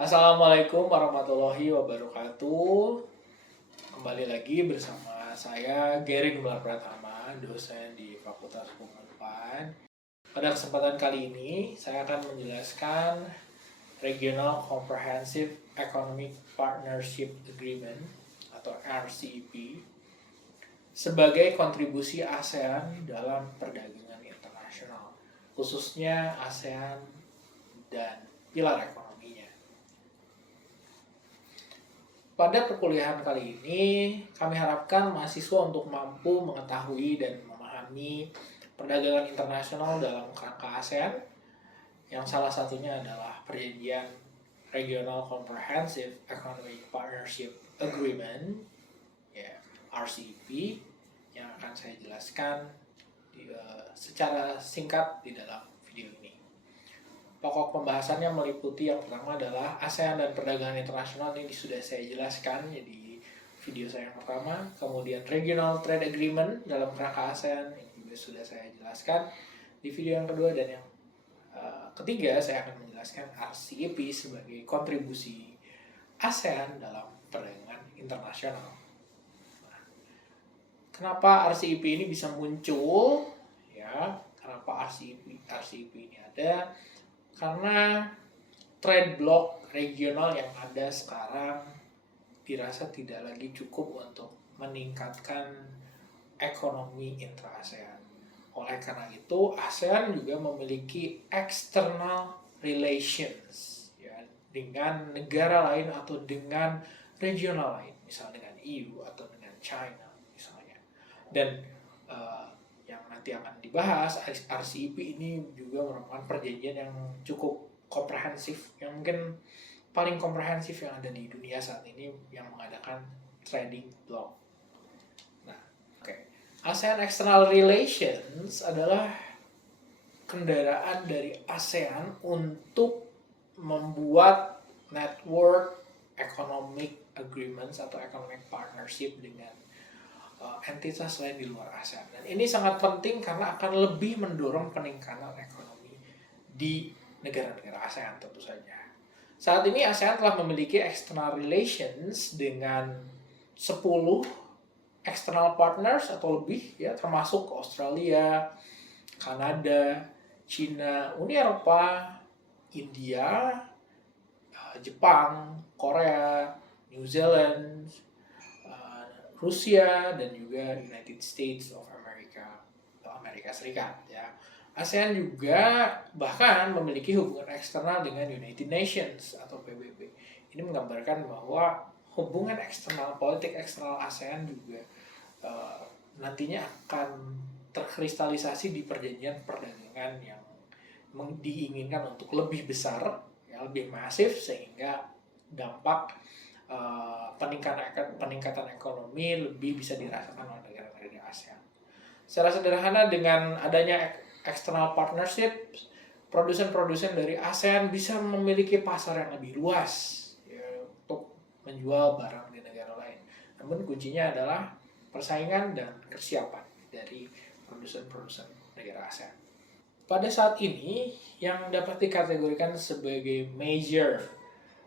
Assalamualaikum warahmatullahi wabarakatuh. Kembali lagi bersama saya Gary Gumelar Pratama, dosen di Fakultas Hukum Unpad. Pada kesempatan kali ini, saya akan menjelaskan Regional Comprehensive Economic Partnership Agreement atau RCEP sebagai kontribusi ASEAN dalam perdagangan internasional, khususnya ASEAN dan pilar ekonominya. Pada perkuliahan kali ini, kami harapkan mahasiswa untuk mampu mengetahui dan memahami perdagangan internasional dalam kerangka ASEAN, yang salah satunya adalah perjanjian Regional Comprehensive Economic Partnership Agreement, ya, RCEP, yang akan saya jelaskan secara singkat di dalam video ini. Pokok pembahasannya meliputi yang pertama adalah ASEAN dan perdagangan internasional, ini sudah saya jelaskan di video saya yang pertama. Kemudian Regional Trade Agreement dalam kerangka ASEAN, ini juga sudah saya jelaskan di video yang kedua. Dan yang ketiga, saya akan menjelaskan RCEP sebagai kontribusi ASEAN dalam perdagangan internasional. Nah, kenapa RCEP ini bisa muncul? Ya, kenapa RCEP ini ada? Karena trade block regional yang ada sekarang dirasa tidak lagi cukup untuk meningkatkan ekonomi intra-ASEAN. Oleh karena itu, ASEAN juga memiliki external relations, ya, dengan negara lain atau dengan regional lain, misalnya dengan EU atau dengan China misalnya. Dan yang nanti akan dibahas, RCEP ini juga merupakan perjanjian yang cukup komprehensif, yang mungkin paling komprehensif yang ada di dunia saat ini, yang mengadakan trading block. Nah, ASEAN External Relations adalah kendaraan dari ASEAN untuk membuat network economic agreements atau economic partnership dengan entitas lain di luar ASEAN. Dan ini sangat penting karena akan lebih mendorong peningkatan ekonomi di negara-negara ASEAN tentu saja. Saat ini ASEAN telah memiliki external relations dengan 10 external partners atau lebih, ya, termasuk Australia, Kanada, China, Uni Eropa, India, Jepang, Korea, New Zealand, Rusia, dan juga United States of America atau Amerika Serikat, ya. ASEAN juga bahkan memiliki hubungan eksternal dengan United Nations atau PBB. Ini menggambarkan bahwa hubungan eksternal, politik eksternal ASEAN juga nantinya akan terkristalisasi di perjanjian perdagangan yang diinginkan untuk lebih besar, ya, lebih masif, sehingga dampak peningkatan ekonomi lebih bisa dirasakan oleh negara-negara di ASEAN. Secara sederhana, dengan adanya external partnership, produsen-produsen dari ASEAN bisa memiliki pasar yang lebih luas, ya, untuk menjual barang di negara lain. Namun kuncinya adalah persaingan dan kesiapan dari produsen-produsen negara ASEAN. Pada saat ini, yang dapat dikategorikan sebagai major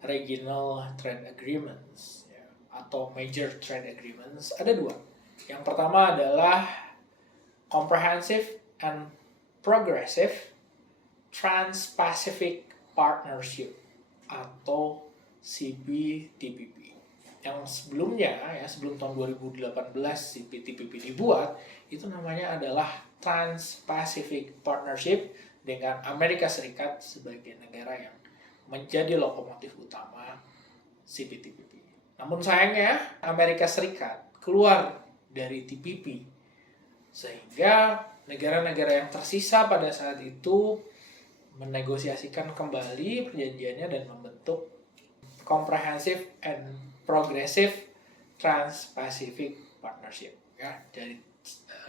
regional trade agreements, ya, atau major trade agreements, ada dua. Yang pertama adalah Comprehensive and Progressive Trans-Pacific Partnership atau CPTPP. Yang sebelumnya, ya, sebelum tahun 2018 CPTPP dibuat, itu namanya adalah Trans-Pacific Partnership dengan Amerika Serikat sebagai negara yang menjadi lokomotif utama CPTPP. Namun sayangnya Amerika Serikat keluar dari TPP, sehingga negara-negara yang tersisa pada saat itu menegosiasikan kembali perjanjiannya dan membentuk Comprehensive and Progressive Trans-Pacific Partnership, ya.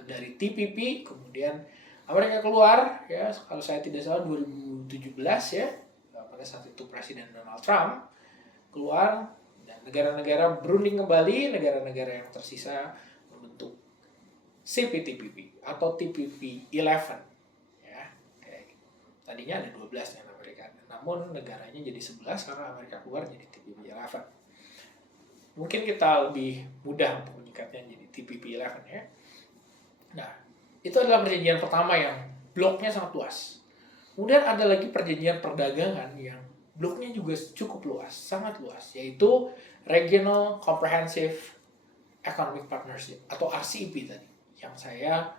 Dari TPP kemudian Amerika keluar, ya, kalau saya tidak salah 2017, ya. Pada saat itu Presiden Donald Trump keluar dan negara-negara berunding kembali, negara-negara yang tersisa membentuk CPTPP atau TPP 11, ya. Tadinya ada 12 dengan Amerika. namun negaranya jadi 11 karena Amerika keluar jadi TPP-11. Mungkin kita lebih mudah untuk menyingkatnya jadi TPP-11 ya. Nah, itu adalah perjanjian pertama yang bloknya sangat luas. Kemudian ada lagi perjanjian perdagangan yang bloknya juga cukup luas, sangat luas, yaitu Regional Comprehensive Economic Partnership atau RCEP tadi, yang saya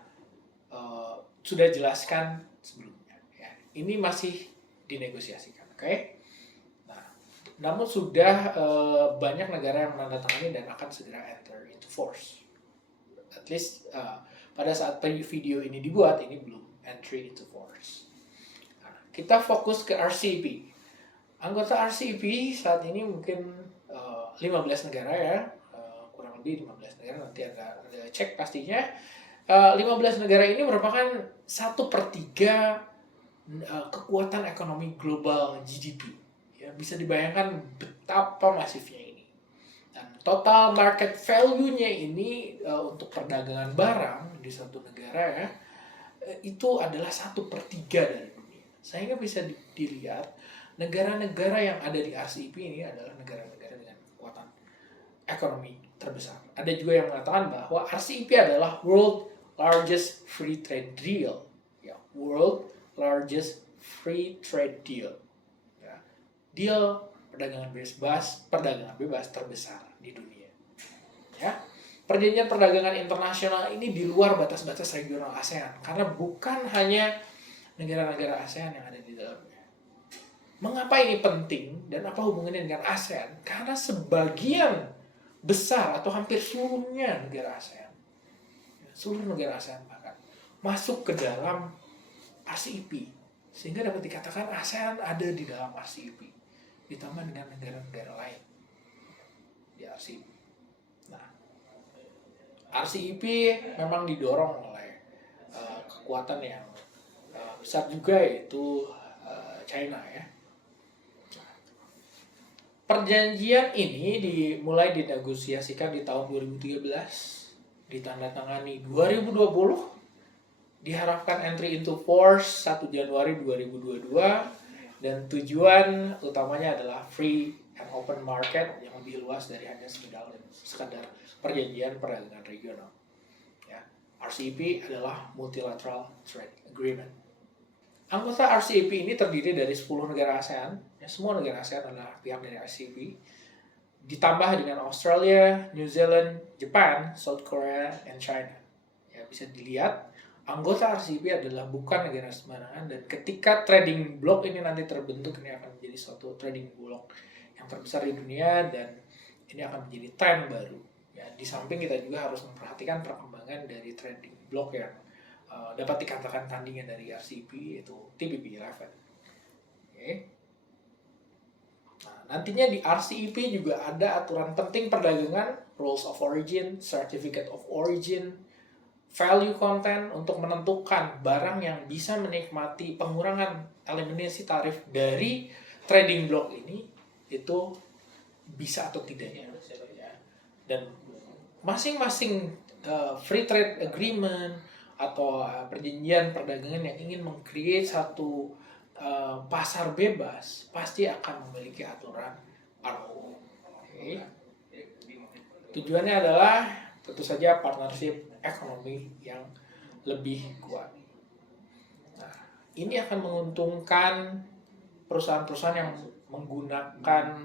sudah jelaskan sebelumnya. Ya, ini masih dinegosiasikan, oke? Nah, namun sudah banyak negara yang menandatangani dan akan segera enter into force. At least pada saat video ini dibuat, ini belum entry into force. Nah, kita fokus ke RCEP. Anggota RCEP saat ini mungkin 15 negara ya, kurang lebih 15 negara, nanti ada cek pastinya. 15 negara ini merupakan 1/3 kekuatan ekonomi global GDP. Ya, bisa dibayangkan betapa masifnya ini. Dan total market value-nya ini untuk perdagangan barang di satu negara ya, itu adalah 1/3 dari dunia. Sehingga bisa dilihat negara-negara yang ada di RCEP ini adalah negara-negara dengan kekuatan ekonomi terbesar. Ada juga yang mengatakan bahwa RCEP adalah World Largest Free Trade Deal. Ya, World Largest Free Trade Deal. Ya, deal perdagangan bebas terbesar di dunia. Ya. Perjanjian perdagangan internasional ini di luar batas-batas regional ASEAN karena bukan hanya negara-negara ASEAN yang ada di dalamnya. Mengapa ini penting dan apa hubungannya dengan ASEAN? Karena sebagian besar atau hampir seluruhnya negara ASEAN, seluruh negara ASEAN bahkan, masuk ke dalam RCEP. Sehingga dapat dikatakan ASEAN ada di dalam RCEP. Ditambah dengan negara-negara lain di RCEP. Nah, RCEP memang didorong oleh kekuatan yang besar juga, yaitu China ya. Perjanjian ini dimulai dinegosiasikan di tahun 2013, ditandatangani 2020, diharapkan entry into force 1 Januari 2022, dan tujuan utamanya adalah free and open market yang lebih luas dari hanya sekadar perjanjian perdagangan regional. Ya, RCEP adalah Multilateral Trade Agreement. Anggota RCEP ini terdiri dari 10 negara ASEAN. Ya, semua negara ASEAN adalah pihak dari RCEP. Ditambah dengan Australia, New Zealand, Japan, South Korea, and China. Ya, bisa dilihat, anggota RCEP adalah bukan negara sembarangan, dan ketika trading block ini nanti terbentuk, ini akan menjadi suatu trading block yang terbesar di dunia, dan ini akan menjadi tren baru. Ya, di samping kita juga harus memperhatikan perkembangan dari trading block yang dapat dikatakan tandingan dari RCEP, yaitu TPP-11. Okay. Nah, nantinya di RCEP juga ada aturan penting perdagangan, Rules of Origin, Certificate of Origin, Value Content untuk menentukan barang yang bisa menikmati pengurangan eliminasi tarif dari trading block ini itu bisa atau tidaknya. Dan masing-masing free trade agreement atau perjanjian perdagangan yang ingin meng-create satu pasar bebas pasti akan memiliki aturan ROU. Okay. Tujuannya adalah tentu saja partnership ekonomi yang lebih kuat. Nah, ini akan menguntungkan perusahaan-perusahaan yang menggunakan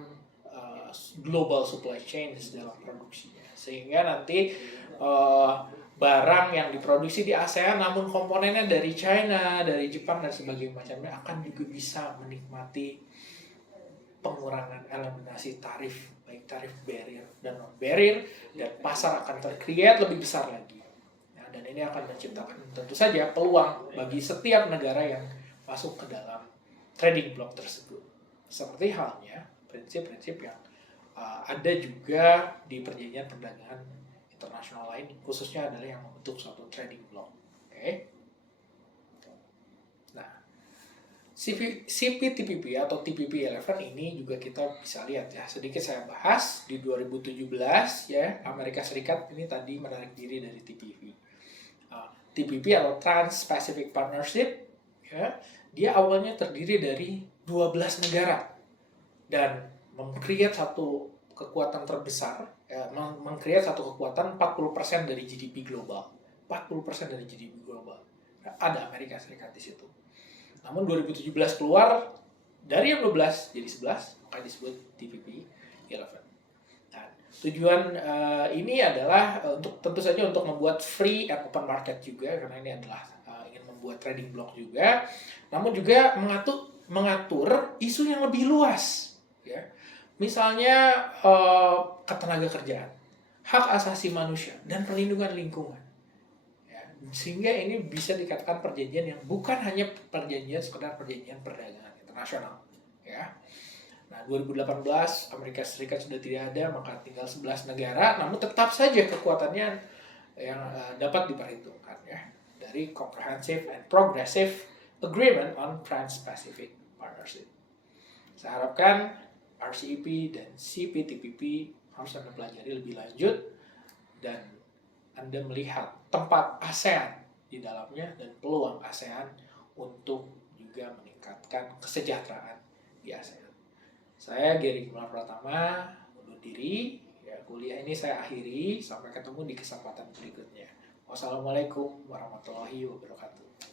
global supply chain dalam produksinya, sehingga nanti barang yang diproduksi di ASEAN namun komponennya dari China, dari Jepang dan sebagainya macamnya akan juga bisa menikmati pengurangan eliminasi tarif, baik tarif barrier dan non barrier, dan pasar akan tercreate lebih besar lagi. Nah, dan ini akan menciptakan tentu saja peluang bagi setiap negara yang masuk ke dalam trading block tersebut. Seperti halnya prinsip-prinsip yang ada juga di perjanjian perdagangan internasional lain, khususnya adalah yang membentuk suatu trading block. Okay. Nah, CPTPP atau TPP-11 ini juga kita bisa lihat ya. Sedikit saya bahas di 2017 ya, Amerika Serikat ini tadi menarik diri dari TPP. TPP atau Trans-Pacific Partnership ya, dia awalnya terdiri dari 12 negara dan meng-create satu kekuatan terbesar, meng-create satu kekuatan 40% dari GDP global. 40% dari GDP global. Ada Amerika Serikat di situ. Namun 2017 keluar dari yang 12 jadi 11, maka disebut TPP 11. Nah, tujuan ini adalah untuk tentu saja untuk membuat free and open market juga, karena ini adalah ingin membuat trading block juga, namun juga mengatur isu yang lebih luas, ya. Misalnya ketenaga kerjaan, hak asasi manusia, dan perlindungan lingkungan. Ya, sehingga ini bisa dikatakan perjanjian yang bukan hanya perjanjian sekedar perjanjian perdagangan internasional, ya. Nah, 2018 Amerika Serikat sudah tidak ada, maka tinggal 11 negara, namun tetap saja kekuatannya yang dapat diperhitungkan, ya, dari Comprehensive and Progressive Agreement on Trans-Pacific Partnership. Saya harapkan RCEP dan CPTPP harus Anda pelajari lebih lanjut dan Anda melihat tempat ASEAN di dalamnya dan peluang ASEAN untuk juga meningkatkan kesejahteraan di ASEAN. Saya Gary Kumar Pratama undur diri. Ya, kuliah ini saya akhiri. Sampai ketemu di kesempatan berikutnya. Wassalamualaikum warahmatullahi wabarakatuh.